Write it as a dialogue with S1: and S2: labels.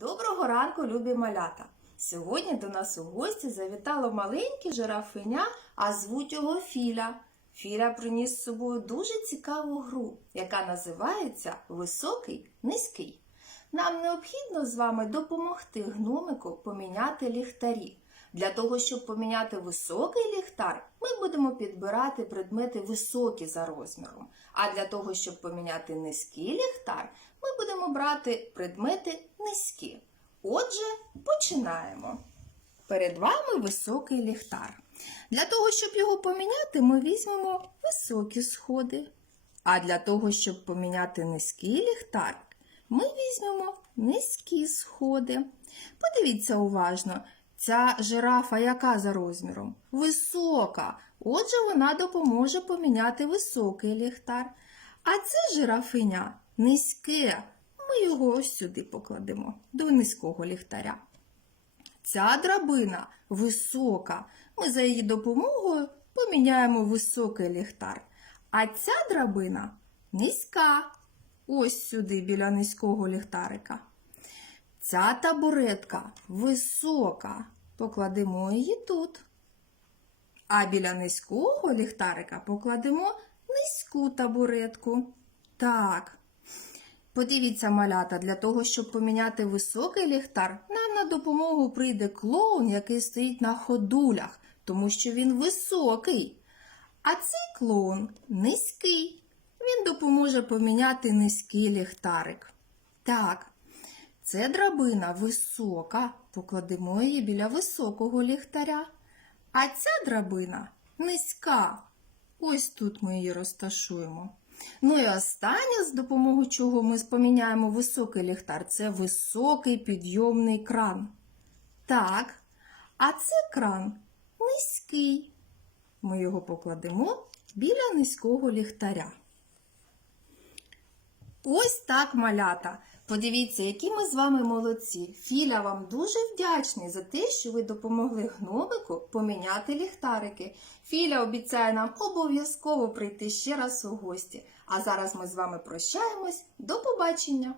S1: Доброго ранку, любі малята! Сьогодні до нас у гості завітало маленьке жирафеня, а звуть його Філя. Філя приніс з собою дуже цікаву гру, яка називається Високий низький. Нам необхідно з вами допомогти гномику поміняти ліхтарі. Для того, щоб поміняти високий ліхтар, ми будемо підбирати предмети високі за розміром. А для того, щоб поміняти низький ліхтар, будемо брати предмети низькі. Отже, починаємо. Перед вами високий ліхтар. Для того, щоб його поміняти, ми візьмемо високі сходи. А для того, щоб поміняти низький ліхтар, ми візьмемо низькі сходи. Подивіться уважно, ця жирафа яка за розміром? Висока. Отже, вона допоможе поміняти високий ліхтар. А це жирафиня низьке. Ми його ось сюди покладемо, до низького ліхтаря. Ця драбина висока. Ми за її допомогою поміняємо високий ліхтар. А ця драбина низька. Ось сюди біля низького ліхтарика. Ця табуретка висока. Покладемо її тут. А біля низького ліхтарика покладемо низьку табуретку. Так. Подивіться, малята, для того, щоб поміняти високий ліхтар, нам на допомогу прийде клоун, який стоїть на ходулях, тому що він високий. А цей клоун низький. Він допоможе поміняти низький ліхтарик. Так, це драбина висока. Покладемо її біля високого ліхтаря. А ця драбина низька. Ось тут ми її розташуємо. Ну і останнє, з допомогою чого ми поміняємо високий ліхтар, це високий підйомний кран. Так, а це кран низький. Ми його покладемо біля низького ліхтаря. Ось так, малята. Подивіться, які ми з вами молодці. Філя вам дуже вдячний за те, що ви допомогли гномику поміняти ліхтарики. Філя обіцяє нам обов'язково прийти ще раз у гості. А зараз ми з вами прощаємось. До побачення!